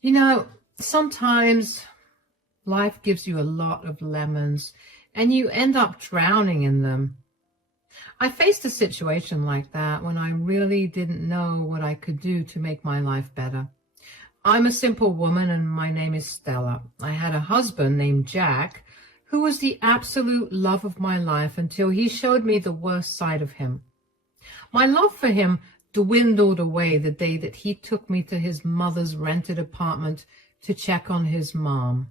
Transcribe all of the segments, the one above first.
You know, sometimes life gives you a lot of lemons and you end up drowning in them. I faced a situation like that when I really didn't know what I could do to make my life better. I'm a simple woman and my name is Stella. I had a husband named Jack who was the absolute love of my life until he showed me the worst side of him. My love for him dwindled away the day that he took me to his mother's rented apartment to check on his mom.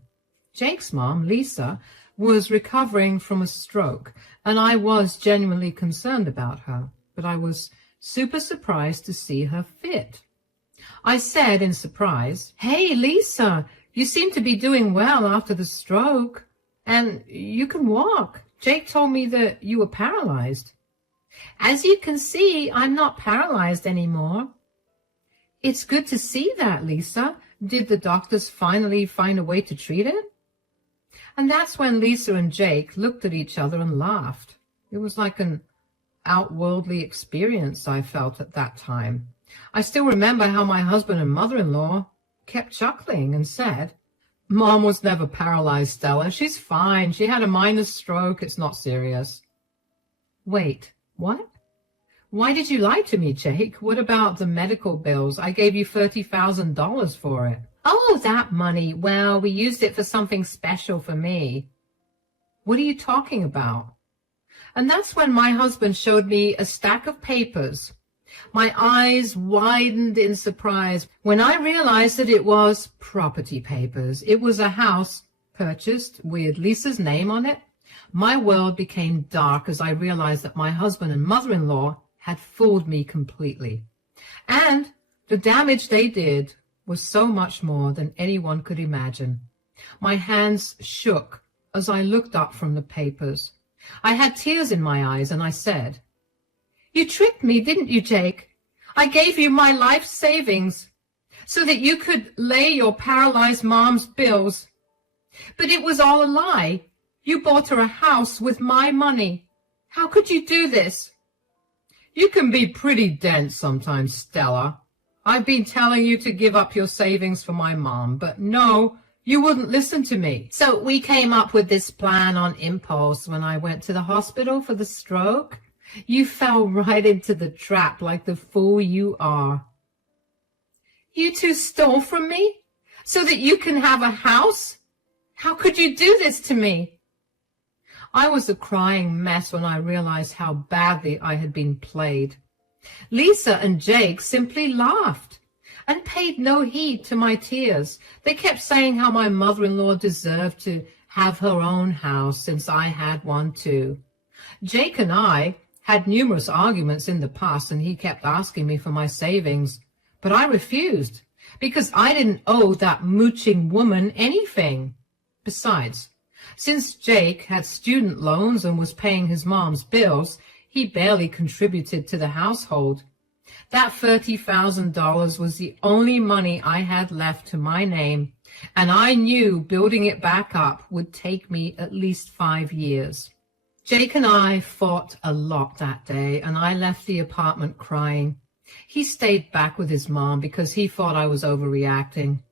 Jake's mom, Lisa, was recovering from a stroke, and I was genuinely concerned about her, but I was super surprised to see her fit. I said in surprise, "Hey, Lisa, you seem to be doing well after the stroke, and you can walk. Jake told me that you were paralyzed." "As you can see, I'm not paralyzed anymore." "It's good to see that, Lisa. Did the doctors finally find a way to treat it?" And that's when Lisa and Jake looked at each other and laughed. It was like an outworldly experience I felt at that time. I still remember how my husband and mother-in-law kept chuckling and said, "Mom was never paralyzed, Stella. She's fine. She had a minor stroke. It's not serious." Wait, what? Why did you lie to me, Jake? What about the medical bills? I gave you $30,000 for it. "Oh, that money. Well, we used it for something special for me." "What are you talking about?" And that's when my husband showed me a stack of papers. My eyes widened in surprise when I realized that it was property papers. It was a house purchased with Lisa's name on it. My world became dark as I realized that my husband and mother-in-law had fooled me completely. And the damage they did was so much more than anyone could imagine. My hands shook as I looked up from the papers. I had tears in my eyes and I said, "You tricked me, didn't you, Jake? I gave you my life savings so that you could lay your paralyzed mom's bills. But it was all a lie. You bought her a house with my money. How could you do this?" "You can be pretty dense sometimes, Stella. I've been telling you to give up your savings for my mom, but no, you wouldn't listen to me. So we came up with this plan on impulse when I went to the hospital for the stroke. You fell right into the trap like the fool you are." "You two stole from me so that you can have a house? How could you do this to me?" I was a crying mess when I realized how badly I had been played. Lisa and Jake simply laughed and paid no heed to my tears. They kept saying how my mother-in-law deserved to have her own house since I had one too. Jake and I had numerous arguments in the past, and he kept asking me for my savings, but I refused because I didn't owe that mooching woman anything. Besides, since Jake had student loans and was paying his mom's bills, he barely contributed to the household. That $30,000 was the only money I had left to my name, and I knew building it back up would take me at least 5 years. Jake and I fought a lot that day, and I left the apartment crying. He stayed back with his mom because he thought I was overreacting.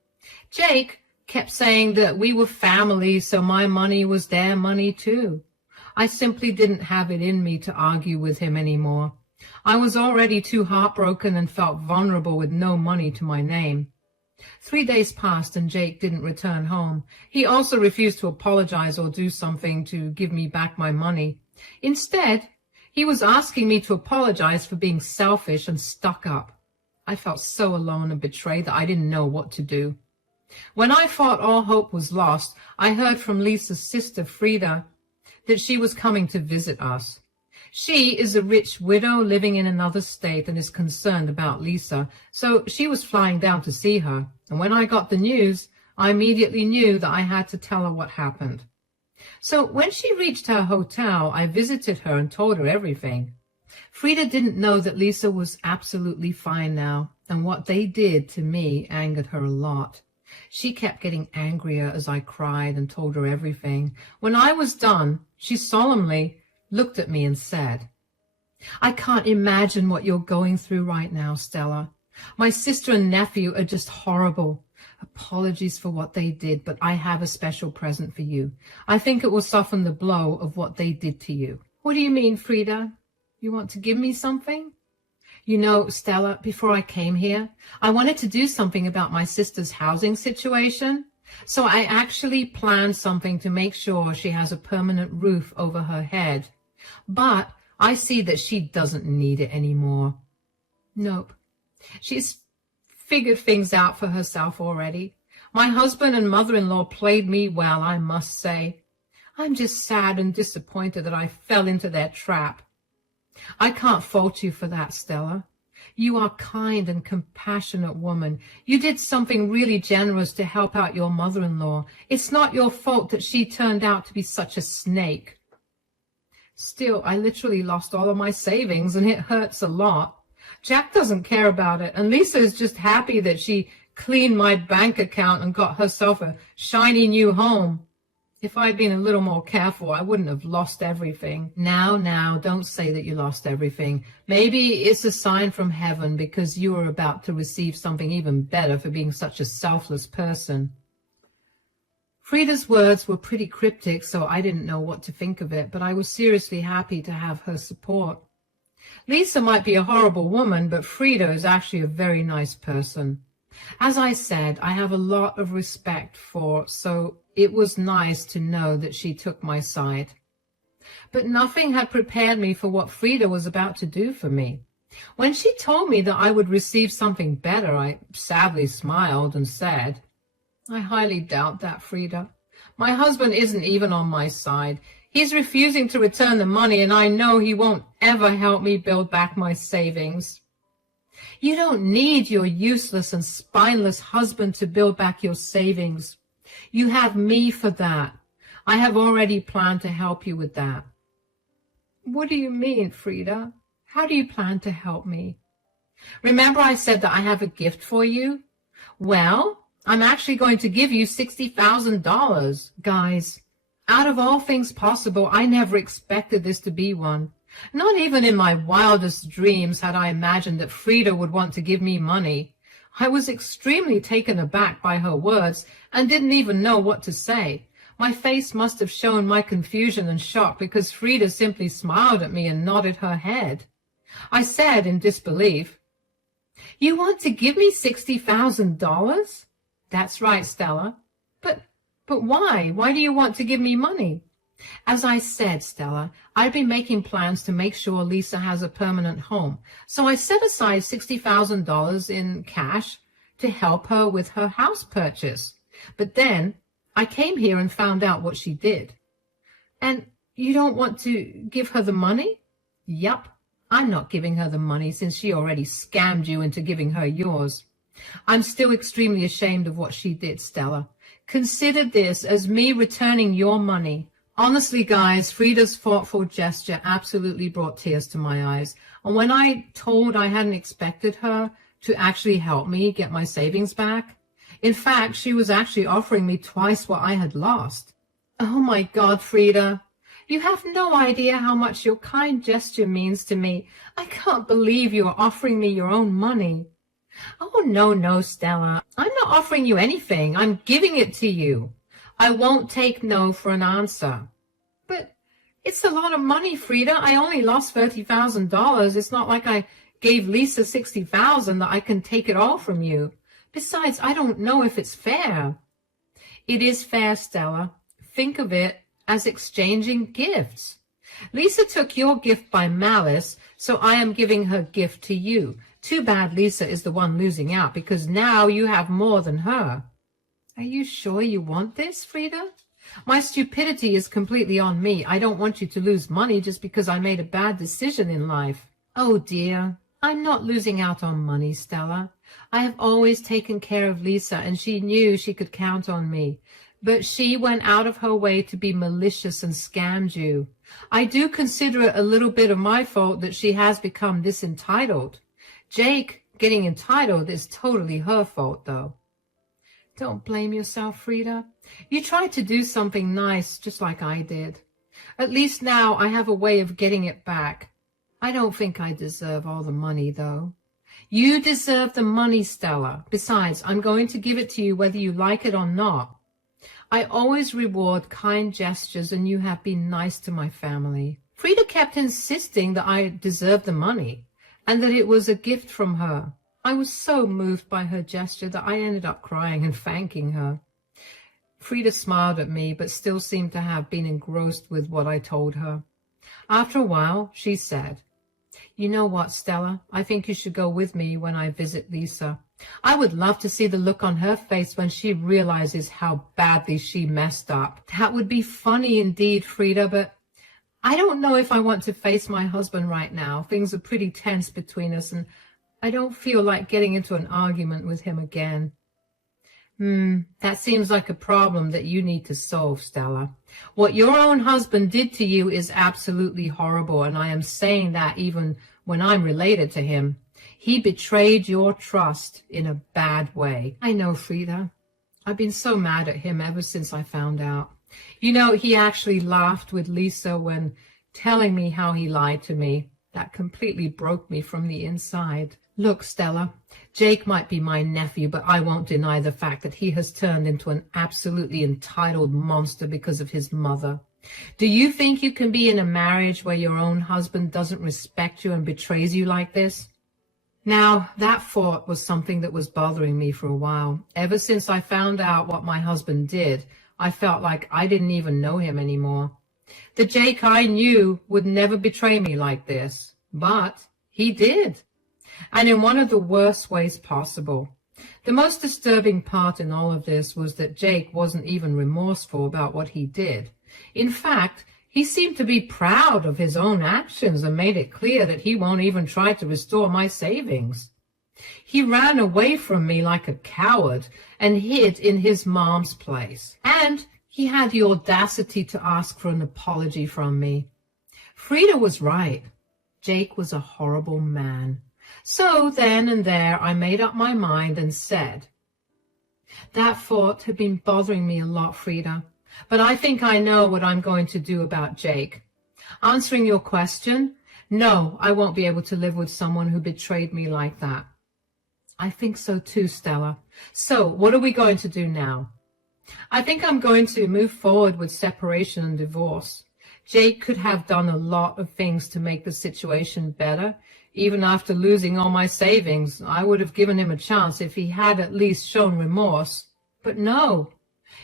Jake kept saying that we were family, so my money was their money too. I simply didn't have it in me to argue with him anymore. I was already too heartbroken and felt vulnerable with no money to my name. 3 days passed and Jake didn't return home. He also refused to apologize or do something to give me back my money. Instead, he was asking me to apologize for being selfish and stuck up. I felt so alone and betrayed that I didn't know what to do. When I thought all hope was lost, I heard from Lisa's sister, Frida, that she was coming to visit us. She is a rich widow living in another state and is concerned about Lisa, so she was flying down to see her. And when I got the news, I immediately knew that I had to tell her what happened. So when she reached her hotel, I visited her and told her everything. Frida didn't know that Lisa was absolutely fine now, and what they did to me angered her a lot. She kept getting angrier as I cried and told her everything. When I was done, she solemnly looked at me and said, "I can't imagine what you're going through right now, Stella. My sister and nephew are just horrible. Apologies for what they did, but I have a special present for you. I think it will soften the blow of what they did to you." "What do you mean, Frida? You want to give me something?" "You know, Stella, before I came here, I wanted to do something about my sister's housing situation. So I actually planned something to make sure she has a permanent roof over her head. But I see that she doesn't need it anymore. Nope. She's figured things out for herself already. My husband and mother-in-law played me well, I must say. I'm just sad and disappointed that I fell into their trap. I can't fault you for that, Stella. You are a kind and compassionate woman. You did something really generous to help out your mother-in-law. It's not your fault that she turned out to be such a snake. Still, I literally lost all of my savings, and it hurts a lot. Jack doesn't care about it, and Lisa is just happy that she cleaned my bank account and got herself a shiny new home. If I'd been a little more careful, I wouldn't have lost everything. Now, don't say that you lost everything. Maybe it's a sign from heaven because you are about to receive something even better for being such a selfless person. Frida's words were pretty cryptic, so I didn't know what to think of it, but I was seriously happy to have her support. Lisa might be a horrible woman, but Frida is actually a very nice person. As I said, I have a lot of respect for, so it was nice to know that she took my side. But nothing had prepared me for what Frida was about to do for me. When she told me that I would receive something better, I sadly smiled and said, "I highly doubt that, Frida. My husband isn't even on my side. He's refusing to return the money, and I know he won't ever help me build back my savings." "You don't need your useless and spineless husband to build back your savings. You have me for that. I have already planned to help you with that." "What do you mean, Frida? How do you plan to help me?" "Remember I said that I have a gift for you? Well, I'm actually going to give you $60,000. Guys, out of all things possible, I never expected this to be one. Not even in my wildest dreams had I imagined that Frida would want to give me money. I was extremely taken aback by her words and didn't even know what to say. My face must have shown my confusion and shock because Frida simply smiled at me and nodded her head. I said in disbelief, "You want to give me $60,000? "That's right, Stella." But why? Why do you want to give me money?" "As I said, Stella, I've been making plans to make sure Lisa has a permanent home. So I set aside $60,000 in cash to help her with her house purchase. But then I came here and found out what she did." "And you don't want to give her the money?" "Yup. I'm not giving her the money since she already scammed you into giving her yours. I'm still extremely ashamed of what she did, Stella. Consider this as me returning your money." Honestly, guys, Frida's thoughtful gesture absolutely brought tears to my eyes. And when I told I hadn't expected her to actually help me get my savings back, in fact, she was actually offering me twice what I had lost. Oh my God, Frida, you have no idea how much your kind gesture means to me. I can't believe you are offering me your own money. "Oh, no, Stella. I'm not offering you anything. I'm giving it to you. I won't take no for an answer." "But it's a lot of money, Frida. I only lost $30,000. It's not like I gave Lisa $60,000 that I can take it all from you. Besides, I don't know if it's fair." "It is fair, Stella. Think of it as exchanging gifts. Lisa took your gift by malice, so I am giving her gift to you. Too bad Lisa is the one losing out because now you have more than her." "Are you sure you want this, Frida? My stupidity is completely on me. I don't want you to lose money just because I made a bad decision in life." "Oh, dear. I'm not losing out on money, Stella. I have always taken care of Lisa, and she knew she could count on me. But she went out of her way to be malicious and scammed you. I do consider it a little bit of my fault that she has become this entitled. Jake getting entitled is totally her fault, though." "Don't blame yourself, Frida. You tried to do something nice, just like I did. At least now I have a way of getting it back. I don't think I deserve all the money, though. You deserve the money, Stella. Besides, I'm going to give it to you whether you like it or not. I always reward kind gestures, and you have been nice to my family. Frida kept insisting that I deserved the money and that it was a gift from her. I was so moved by her gesture that I ended up crying and thanking her. Frida smiled at me, but still seemed to have been engrossed with what I told her. After a while, she said, "You know what, Stella? I think you should go with me when I visit Lisa. I would love to see the look on her face when she realizes how badly she messed up." "That would be funny indeed, Frida, but I don't know if I want to face my husband right now. Things are pretty tense between us, and I don't feel like getting into an argument with him again." That seems like a problem that you need to solve, Stella. What your own husband did to you is absolutely horrible, and I am saying that even when I'm related to him. He betrayed your trust in a bad way. I know, Frida. I've been so mad at him ever since I found out. You know, he actually laughed with Lisa when telling me how he lied to me. That completely broke me from the inside. Look, Stella, Jake might be my nephew, but I won't deny the fact that he has turned into an absolutely entitled monster because of his mother. Do you think you can be in a marriage where your own husband doesn't respect you and betrays you like this? Now, that thought was something that was bothering me for a while. Ever since I found out what my husband did, I felt like I didn't even know him anymore. The Jake I knew would never betray me like this, but he did. And in one of the worst ways possible. The most disturbing part in all of this was that Jake wasn't even remorseful about what he did. In fact, he seemed to be proud of his own actions and made it clear that he won't even try to restore my savings. He ran away from me like a coward and hid in his mom's place. And he had the audacity to ask for an apology from me. Frida was right. Jake was a horrible man. So then and there I made up my mind and said, "That thought had been bothering me a lot, Frida, but I think I know what I'm going to do about Jake. Answering your question, no, I won't be able to live with someone who betrayed me like that." I think so too, Stella. So what are we going to do now? I think I'm going to move forward with separation and divorce. Jake could have done a lot of things to make the situation better. Even after losing all my savings, I would have given him a chance if he had at least shown remorse. But no,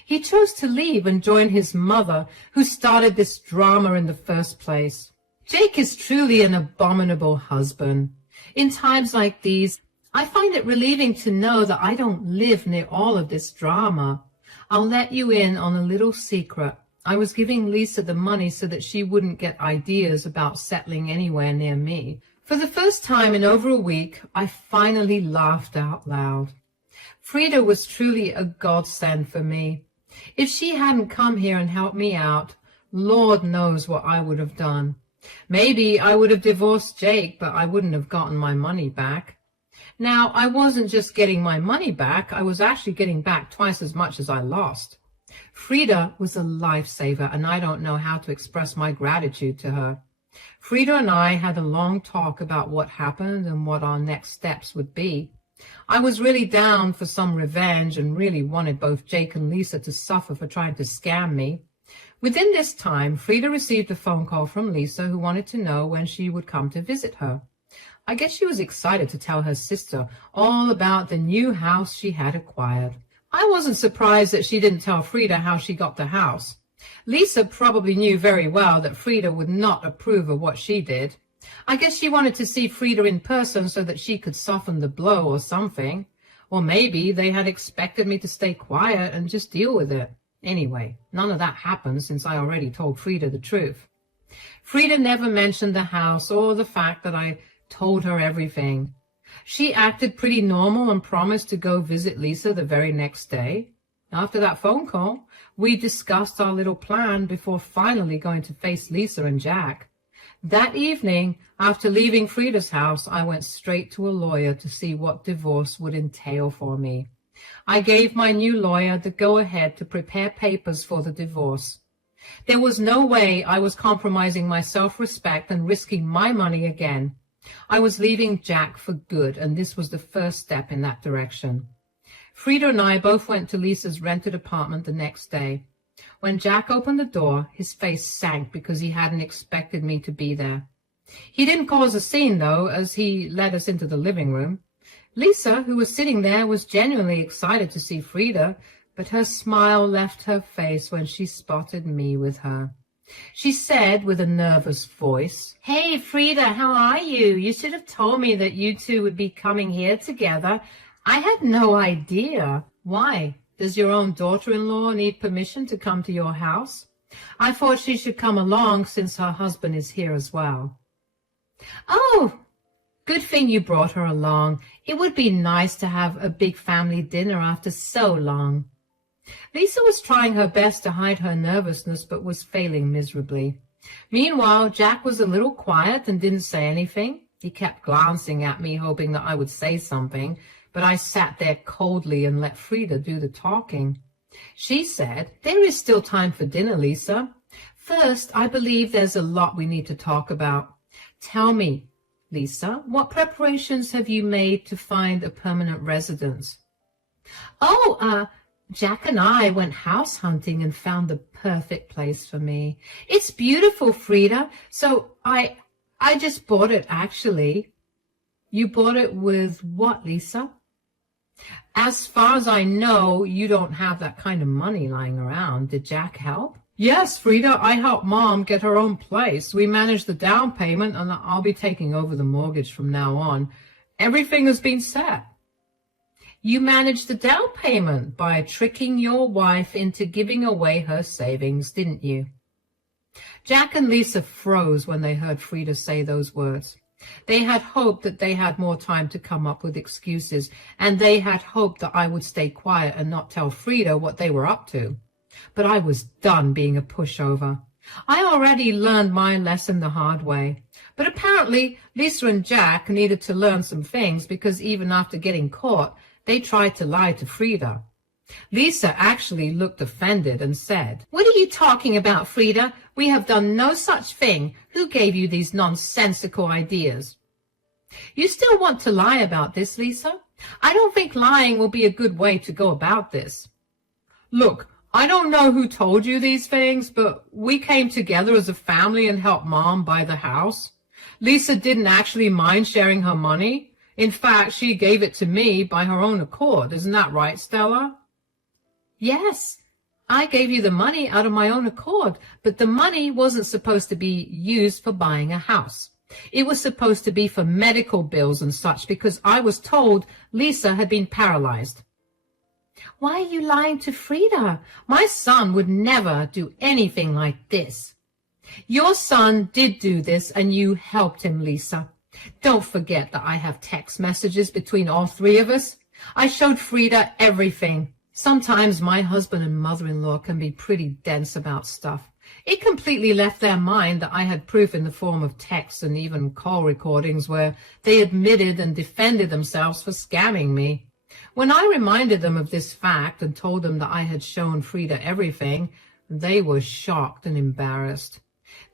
he chose to leave and join his mother, who started this drama in the first place. Jake is truly an abominable husband. In times like these, I find it relieving to know that I don't live near all of this drama. I'll let you in on a little secret. I was giving Lisa the money so that she wouldn't get ideas about settling anywhere near me. For the first time in over a week, I finally laughed out loud. Frida was truly a godsend for me. If she hadn't come here and helped me out, Lord knows what I would have done. Maybe I would have divorced Jake, but I wouldn't have gotten my money back. Now, I wasn't just getting my money back, I was actually getting back twice as much as I lost. Frida was a lifesaver, and I don't know how to express my gratitude to her. Frida and I had a long talk about what happened and what our next steps would be. I was really down for some revenge and really wanted both Jake and Lisa to suffer for trying to scam me. Within this time, Frida received a phone call from Lisa, who wanted to know when she would come to visit her. I guess she was excited to tell her sister all about the new house she had acquired. I wasn't surprised that she didn't tell Frida how she got the house. Lisa probably knew very well that Frida would not approve of what she did. I guess she wanted to see Frida in person so that she could soften the blow or something. Or maybe they had expected me to stay quiet and just deal with it. Anyway, none of that happened since I already told Frida the truth. Frida never mentioned the house or the fact that I told her everything. She acted pretty normal and promised to go visit Lisa the very next day. After that phone call, we discussed our little plan before finally going to face Lisa and Jack. That evening, after leaving Frida's house, I went straight to a lawyer to see what divorce would entail for me. I gave my new lawyer the go-ahead to prepare papers for the divorce. There was no way I was compromising my self-respect and risking my money again. I was leaving Jack for good, and this was the first step in that direction. Frida and I both went to Lisa's rented apartment the next day. When Jack opened the door, his face sank because he hadn't expected me to be there. He didn't cause a scene, though, as he led us into the living room. Lisa, who was sitting there, was genuinely excited to see Frida, but her smile left her face when she spotted me with her. She said with a nervous voice, "Hey, Frida, how are you? You should have told me that you two would be coming here together. I had no idea." "Why? Does your own daughter-in-law need permission to come to your house? I thought she should come along since her husband is here as well." "Oh, good thing you brought her along. It would be nice to have a big family dinner after so long." Lisa was trying her best to hide her nervousness, but was failing miserably. Meanwhile, Jack was a little quiet and didn't say anything. He kept glancing at me, hoping that I would say something, but I sat there coldly and let Frida do the talking. She said, "There is still time for dinner, Lisa. First, I believe there's a lot we need to talk about. Tell me, Lisa, what preparations have you made to find a permanent residence?" "Oh, Jack and I went house hunting and found the perfect place for me. It's beautiful, Frida. So I just bought it, actually." "You bought it with what, Lisa?" "As far as I know, you don't have that kind of money lying around. Did Jack help?" "Yes, Frida, I helped Mom get her own place. We managed the down payment, and I'll be taking over the mortgage from now on. Everything has been set." "You managed the down payment by tricking your wife into giving away her savings, didn't you?" Jack and Lisa froze when they heard Frida say those words. They had hoped that they had more time to come up with excuses, and they had hoped that I would stay quiet and not tell Frida what they were up to. But I was done being a pushover. I already learned my lesson the hard way. But apparently Lisa and Jack needed to learn some things, because even after getting caught, they tried to lie to Frida. Lisa actually looked offended and said, "What are you talking about, Frida? We have done no such thing. Who gave you these nonsensical ideas?" "You still want to lie about this, Lisa? I don't think lying will be a good way to go about this." "Look, I don't know who told you these things, but we came together as a family and helped Mom buy the house. Lisa didn't actually mind sharing her money. In fact, she gave it to me by her own accord. Isn't that right, Stella?" "Yes, I gave you the money out of my own accord, but the money wasn't supposed to be used for buying a house. It was supposed to be for medical bills and such, because I was told Lisa had been paralyzed." "Why are you lying to Frida? My son would never do anything like this." "Your son did do this, and you helped him, Lisa. Don't forget that I have text messages between all three of us. I showed Frida everything. Sometimes my husband and mother-in-law can be pretty dense about stuff. It completely left their mind that I had proof in the form of texts and even call recordings where they admitted and defended themselves for scamming me. When I reminded them of this fact and told them that I had shown Frida everything, they were shocked and embarrassed.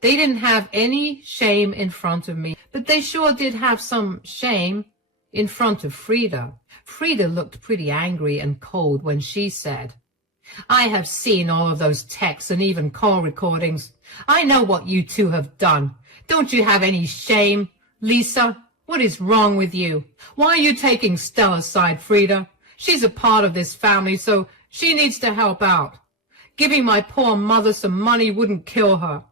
They didn't have any shame in front of me, but they sure did have some shame in front of Frida. Frida looked pretty angry and cold when she said, "I have seen all of those texts and even call recordings. I know what you two have done. Don't you have any shame? Lisa, what is wrong with you? Why are you taking Stella's side, Frida? She's a part of this family, so she needs to help out. Giving my poor mother some money wouldn't kill her."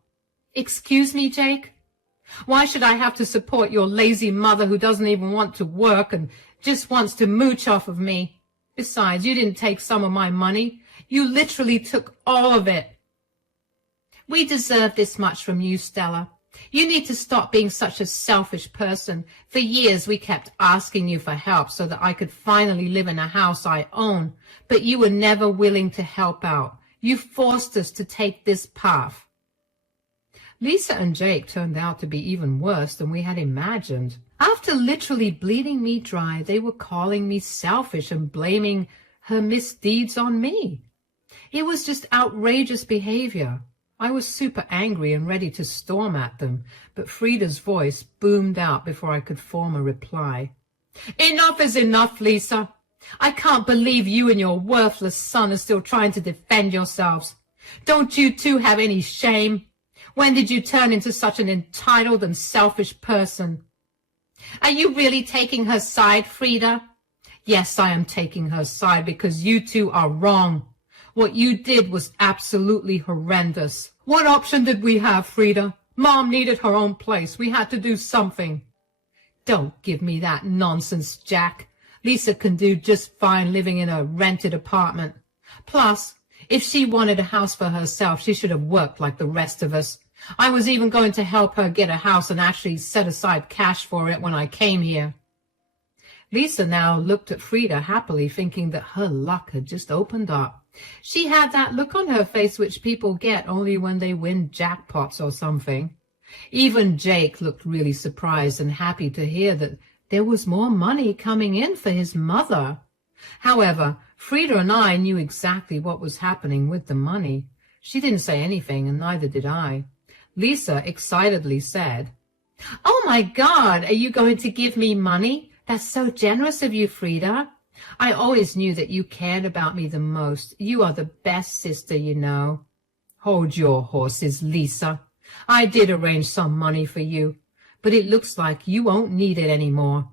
"Excuse me, Jake? Why should I have to support your lazy mother who doesn't even want to work and just wants to mooch off of me? Besides, you didn't take some of my money. You literally took all of it." "We deserve this much from you, Stella. You need to stop being such a selfish person. For years we kept asking you for help so that I could finally live in a house I own, but you were never willing to help out. You forced us to take this path." Lisa and Jake turned out to be even worse than we had imagined. After literally bleeding me dry, they were calling me selfish and blaming her misdeeds on me. It was just outrageous behavior. I was super angry and ready to storm at them, but Frida's voice boomed out before I could form a reply. Enough is enough, Lisa. I can't believe you and your worthless son are still trying to defend yourselves. Don't you two have any shame? When did you turn into such an entitled and selfish person? Are you really taking her side, Frida? Yes, I am taking her side because you two are wrong. What you did was absolutely horrendous. What option did we have, Frida? Mom needed her own place. We had to do something. Don't give me that nonsense, Jack. Lisa can do just fine living in a rented apartment. Plus, if she wanted a house for herself, she should have worked like the rest of us. I was even going to help her get a house and actually set aside cash for it when I came here. Lisa now looked at Frida happily, thinking that her luck had just opened up. She had that look on her face which people get only when they win jackpots or something. Even Jake looked really surprised and happy to hear that there was more money coming in for his mother. However, Frida and I knew exactly what was happening with the money. She didn't say anything, and neither did I. Lisa excitedly said, "Oh my God, are you going to give me money? That's so generous of you, Frida. I always knew that you cared about me the most. You are the best sister, you know." "Hold your horses, Lisa. I did arrange some money for you, but it looks like you won't need it anymore."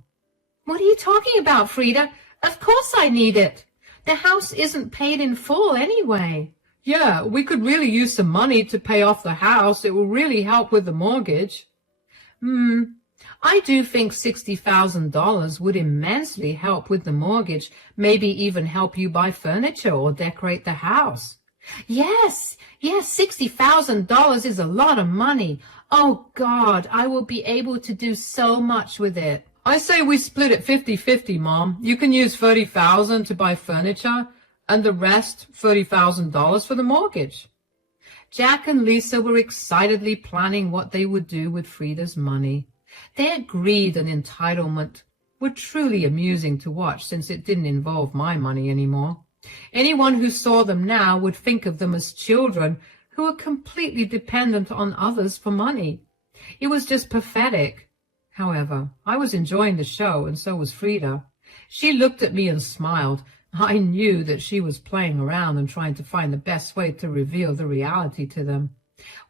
"What are you talking about, Frida? Of course I need it. The house isn't paid in full anyway." "Yeah, we could really use some money to pay off the house. It will really help with the mortgage." I do think $60,000 would immensely help with the mortgage, maybe even help you buy furniture or decorate the house." Yes, $60,000 is a lot of money. Oh God, I will be able to do so much with it. "I say we split it 50-50, Mom. You can use $30,000 to buy furniture and the rest, $30,000 for the mortgage." Jack and Lisa were excitedly planning what they would do with Frida's money. Their greed and entitlement were truly amusing to watch, since it didn't involve my money anymore. Anyone who saw them now would think of them as children who were completely dependent on others for money. It was just pathetic. However, I was enjoying the show, and so was Frida. She looked at me and smiled. I knew that she was playing around and trying to find the best way to reveal the reality to them.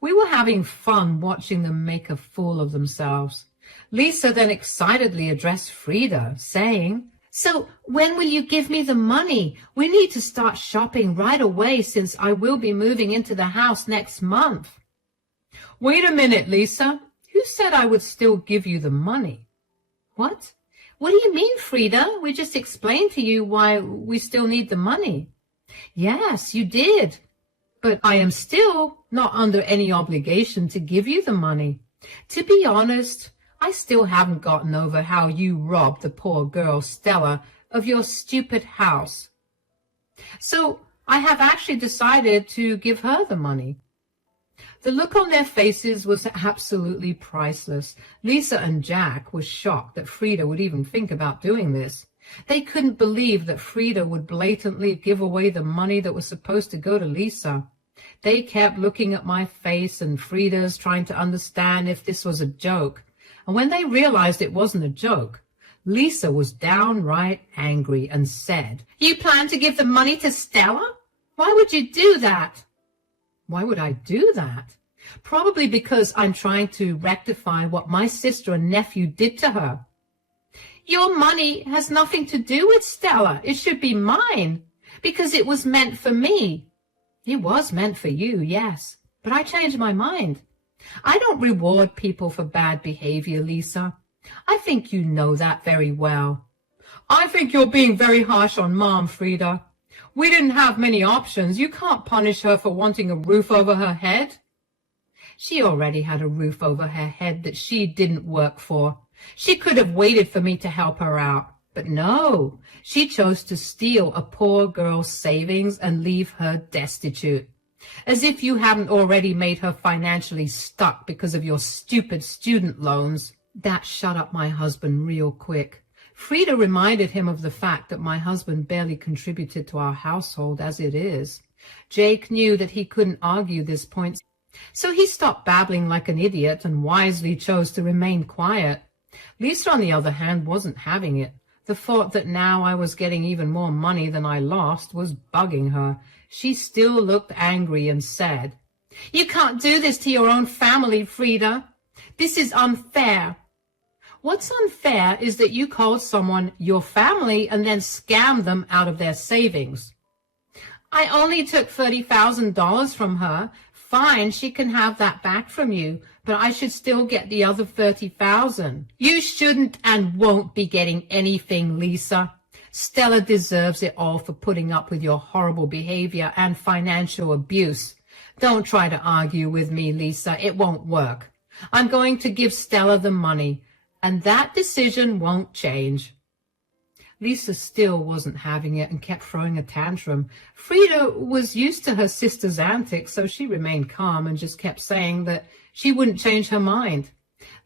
We were having fun watching them make a fool of themselves. Lisa then excitedly addressed Frida, saying, "So when will you give me the money? We need to start shopping right away, since I will be moving into the house next month." "Wait a minute, Lisa. Who said I would still give you the money?" "What? What do you mean, Frida? We just explained to you why we still need the money." "Yes, you did. But I am still not under any obligation to give you the money. To be honest, I still haven't gotten over how you robbed the poor girl, Stella, of your stupid house. So I have actually decided to give her the money." The look on their faces was absolutely priceless. Lisa and Jack were shocked that Frida would even think about doing this. They couldn't believe that Frida would blatantly give away the money that was supposed to go to Lisa. They kept looking at my face and Frida's, trying to understand if this was a joke. And when they realized it wasn't a joke, Lisa was downright angry and said, "You plan to give the money to Stella? Why would you do that?" "Why would I do that?" "Probably because I'm trying to rectify what my sister and nephew did to her." "Your money has nothing to do with Stella. It should be mine, because it was meant for me." "It was meant for you, yes, but I changed my mind. I don't reward people for bad behavior, Lisa. I think you know that very well." "I think you're being very harsh on Mom, Frida. We didn't have many options. You can't punish her for wanting a roof over her head." She already had a roof over her head that she didn't work for. She could have waited for me to help her out. But no, she chose to steal a poor girl's savings and leave her destitute. As if you hadn't already made her financially stuck because of your stupid student loans. That shut up my husband real quick. Frida reminded him of the fact that my husband barely contributed to our household as it is. Jake knew that he couldn't argue this point. So he stopped babbling like an idiot and wisely chose to remain quiet. Lisa, on the other hand, wasn't having it. The thought that now I was getting even more money than I lost was bugging her. She still looked angry and said, "You can't do this to your own family, Frida. This is unfair." "What's unfair is that you called someone your family and then scammed them out of their savings." "I only took $30,000 from her. Fine, she can have that back from you, but I should still get the other $30,000. You shouldn't and won't be getting anything, Lisa. Stella deserves it all for putting up with your horrible behavior and financial abuse. Don't try to argue with me, Lisa. It won't work. I'm going to give Stella the money, and that decision won't change." Lisa still wasn't having it and kept throwing a tantrum. Frida was used to her sister's antics, so she remained calm and just kept saying that she wouldn't change her mind.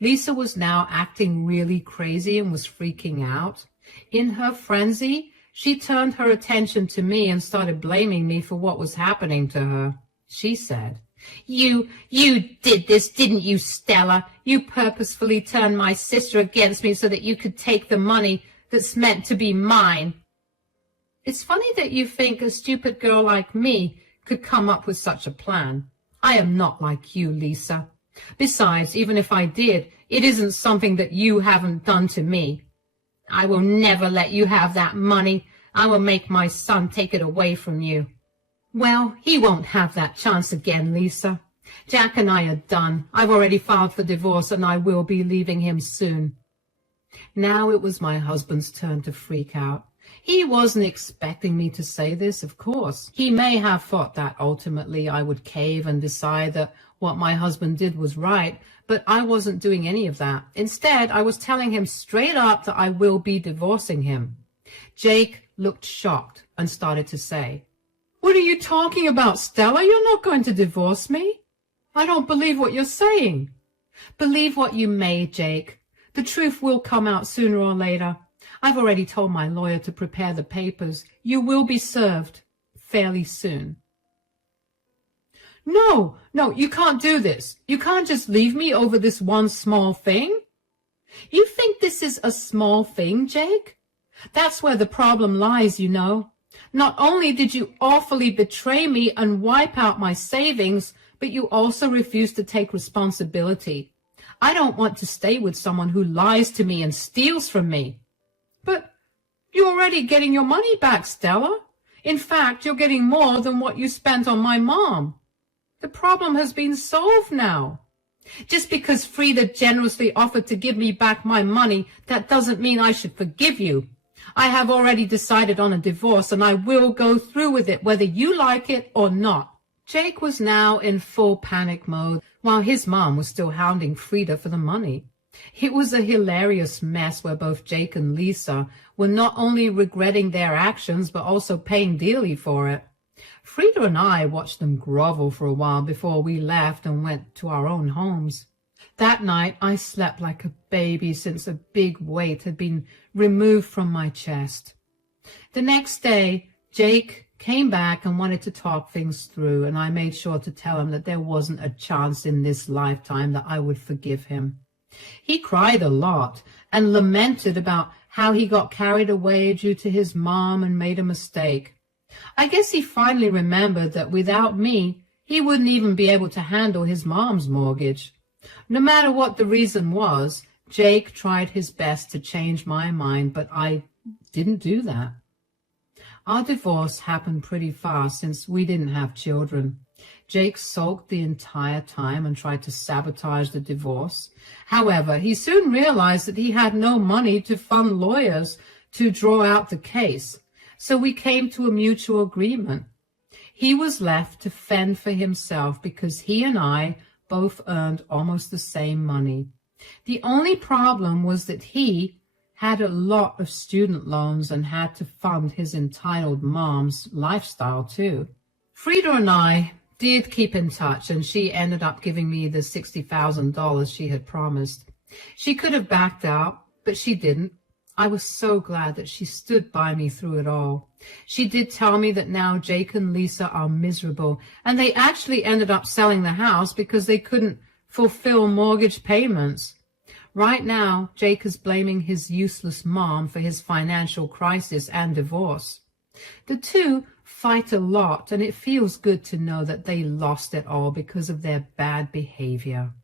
Lisa was now acting really crazy and was freaking out. In her frenzy, she turned her attention to me and started blaming me for what was happening to her. She said, You did this, didn't you, Stella? You purposefully turned my sister against me so that you could take the money that's meant to be mine." "It's funny that you think a stupid girl like me could come up with such a plan. I am not like you, Lisa. Besides, even if I did, it isn't something that you haven't done to me. I will never let you have that money. I will make my son take it away from you." "Well, he won't have that chance again, Lisa. Jack and I are done. I've already filed for divorce and I will be leaving him soon." Now it was my husband's turn to freak out. He wasn't expecting me to say this, of course. He may have thought that ultimately I would cave and decide that what my husband did was right, but I wasn't doing any of that. Instead, I was telling him straight up that I will be divorcing him. Jake looked shocked and started to say, "What are you talking about, Stella? You're not going to divorce me. I don't believe what you're saying." "Believe what you may, Jake. The truth will come out sooner or later. I've already told my lawyer to prepare the papers. You will be served fairly soon." No, you can't do this. You can't just leave me over this one small thing." "You think this is a small thing, Jake? That's where the problem lies, you know. Not only did you awfully betray me and wipe out my savings, but you also refuse to take responsibility. I don't want to stay with someone who lies to me and steals from me." "But you're already getting your money back, Stella. In fact, you're getting more than what you spent on my mom. The problem has been solved now. Just because Frida generously offered to give me back my money, that doesn't mean I should forgive you. I have already decided on a divorce, and I will go through with it, whether you like it or not." Jake was now in full panic mode, while his mom was still hounding Frida for the money. It was a hilarious mess where both Jake and Lisa were not only regretting their actions, but also paying dearly for it. Frida and I watched them grovel for a while before we left and went to our own homes. That night, I slept like a baby since a big weight had been removed from my chest. The next day, Jake came back and wanted to talk things through, and I made sure to tell him that there wasn't a chance in this lifetime that I would forgive him. He cried a lot and lamented about how he got carried away due to his mom and made a mistake. I guess he finally remembered that without me, he wouldn't even be able to handle his mom's mortgage. No matter what the reason was, Jake tried his best to change my mind, but I didn't do that. Our divorce happened pretty fast since we didn't have children. Jake sulked the entire time and tried to sabotage the divorce. However, he soon realized that he had no money to fund lawyers to draw out the case, so we came to a mutual agreement. He was left to fend for himself because he and I both earned almost the same money. The only problem was that he had a lot of student loans and had to fund his entitled mom's lifestyle too. Frida and I did keep in touch, and she ended up giving me the $60,000 she had promised. She could have backed out, but she didn't. I was so glad that she stood by me through it all. She did tell me that now Jake and Lisa are miserable, and they actually ended up selling the house because they couldn't fulfill mortgage payments. Right now, Jake is blaming his useless mom for his financial crisis and divorce. The two fight a lot, and it feels good to know that they lost it all because of their bad behavior.